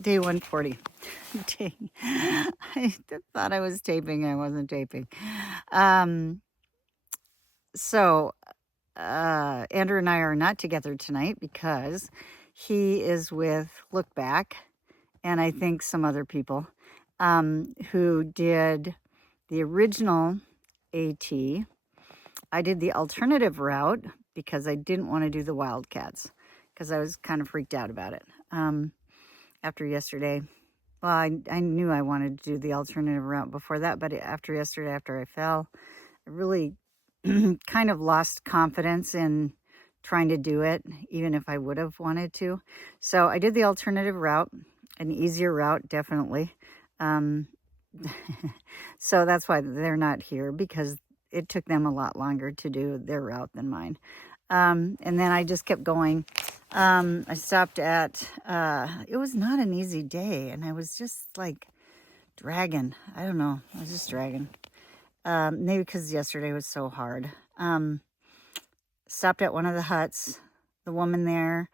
Day 140. I thought I was taping. I wasn't taping. Um, so Andrew and I are not together tonight because he is with Look Back, and I think some other people who did the original AT. I did the alternative route because I didn't want to do the Wildcats because I was kind of freaked out about it after yesterday. Well, I knew I wanted to do the alternative route before that, but after yesterday, after I fell, I really kind of lost confidence in trying to do it, even if I would have wanted to. So I did the alternative route, an easier route, definitely. Um, so that's why they're not here, because it took them a lot longer to do their route than mine. And then I just kept going. I stopped at, it was not an easy day, and I was just like dragging. I don't know. I was just dragging. Maybe because yesterday was so hard. Stopped at one of the huts. The woman there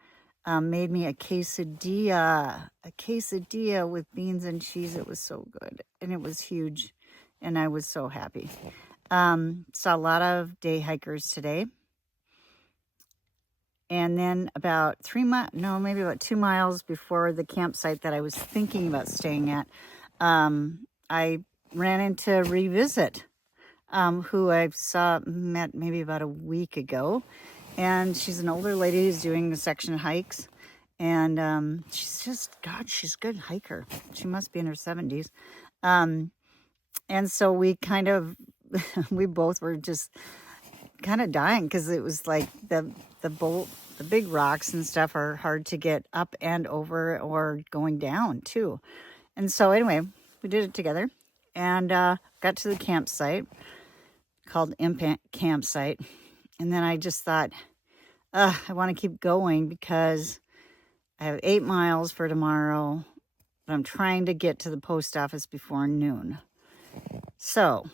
made me a quesadilla with beans and cheese. It was so good, and it was huge, and I was so happy. Saw a lot of day hikers today. And then about 2 miles before the campsite that I was thinking about staying at, I ran into Revisit, who I met maybe about a week ago. And she's an older lady who's doing the section hikes. And she's a good hiker. She must be in her 70s. And so we kind of, we both were just kind of dying because it was like the big rocks and stuff are hard to get up and over or going down too. And so anyway, we did it together and got to the campsite called Impact Campsite. And then I just thought, I want to keep going because I have 8 miles for tomorrow, but I'm trying to get to the post office before noon. So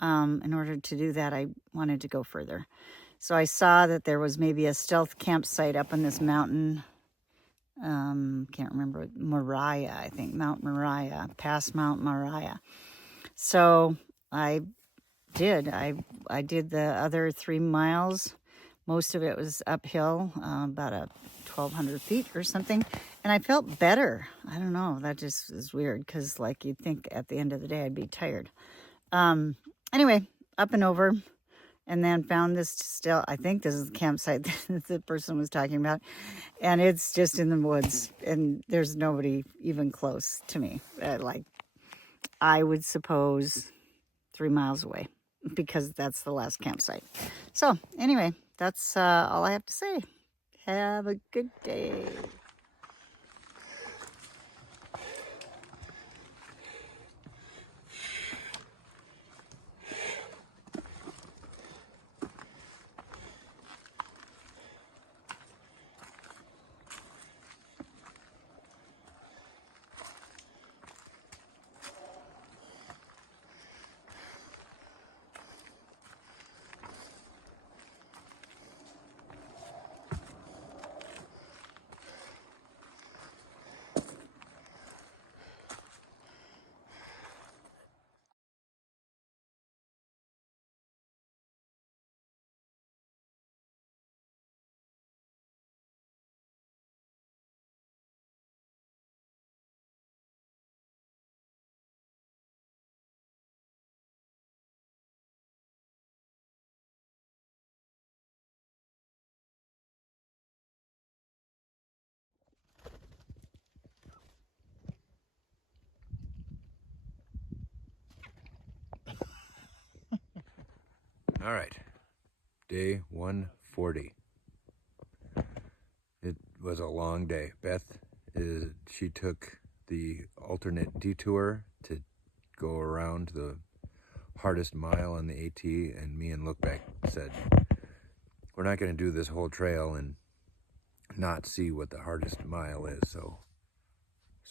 in order to do that, I wanted to go further. So I saw that there was maybe a stealth campsite up on this mountain. Can't remember, Moriah, I think, Mount Moriah, past Mount Moriah. So I did. I did the other 3 miles. Most of it was uphill, about 1,200 feet or something. And I felt better. I don't know. That just is weird because, like, you'd think at the end of the day I'd be tired. Anyway, up and over. And then found this still, I think this is the campsite that the person was talking about. And it's just in the woods. And there's nobody even close to me. Like, I would suppose 3 miles away, because that's the last campsite. So anyway, that's all I have to say. Have a good day. All right, day 140. It was a long day. Beth, she took the alternate detour to go around the hardest mile on the AT, and me and Lookback said, we're not going to do this whole trail and not see what the hardest mile is. So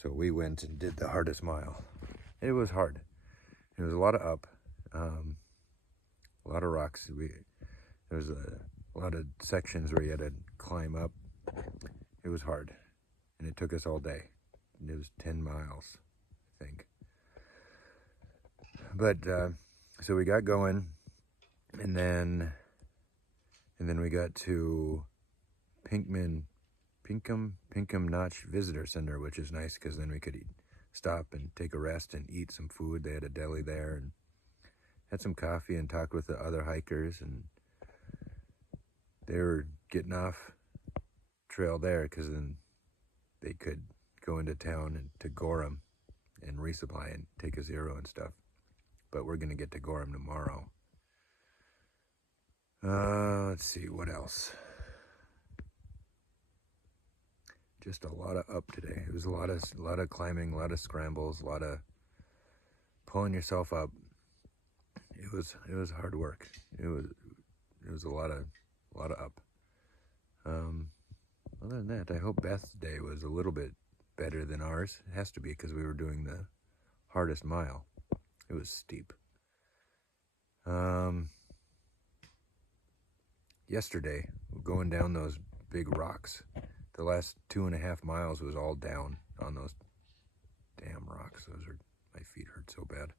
we went and did the hardest mile. It was hard. It was a lot of up, a lot of rocks. There was a lot of sections where you had to climb up. It was hard, and it took us all day. was 10 miles, I think. But so we got going, and then we got to Pinkham Notch Visitor Center, which is nice because then we could stop and take a rest and eat some food. They had a deli there, and had some coffee and talked with the other hikers, and they were getting off trail there because then they could go into town and to Gorham and resupply and take a zero and stuff. But we're gonna get to Gorham tomorrow. Let's see what else. Just a lot of up today. It was a lot of climbing, a lot of scrambles, a lot of pulling yourself up. It was hard work. It was a lot of up. Other than that, I hope Beth's day was a little bit better than ours. It has to be because we were doing the hardest mile. It was steep. Yesterday, going down those big rocks, the last 2.5 miles was all down on those damn rocks. My feet hurt so bad.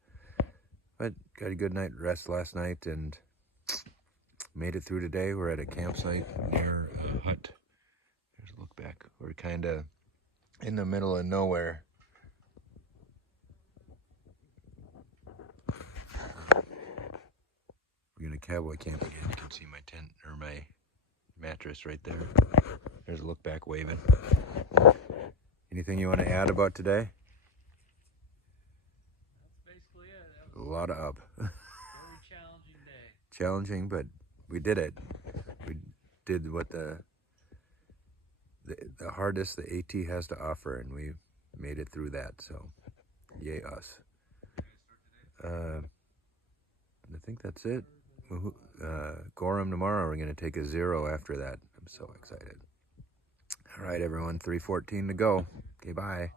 But got a good night rest last night and made it through today. We're at a campsite near a hut. There's a look back. We're kind of in the middle of nowhere. We're gonna cowboy camp again. You can see my tent or my mattress right there. There's a look back waving. Anything you want to add about today? That's basically it. A lot of up. Very challenging day. Challenging, but we did it. We did what the hardest the AT has to offer, and we made it through that. So, yay us. I think that's it. Gorham tomorrow. We're going to take a zero after that. I'm so excited. All right, everyone. 3:14 to go. Okay, bye.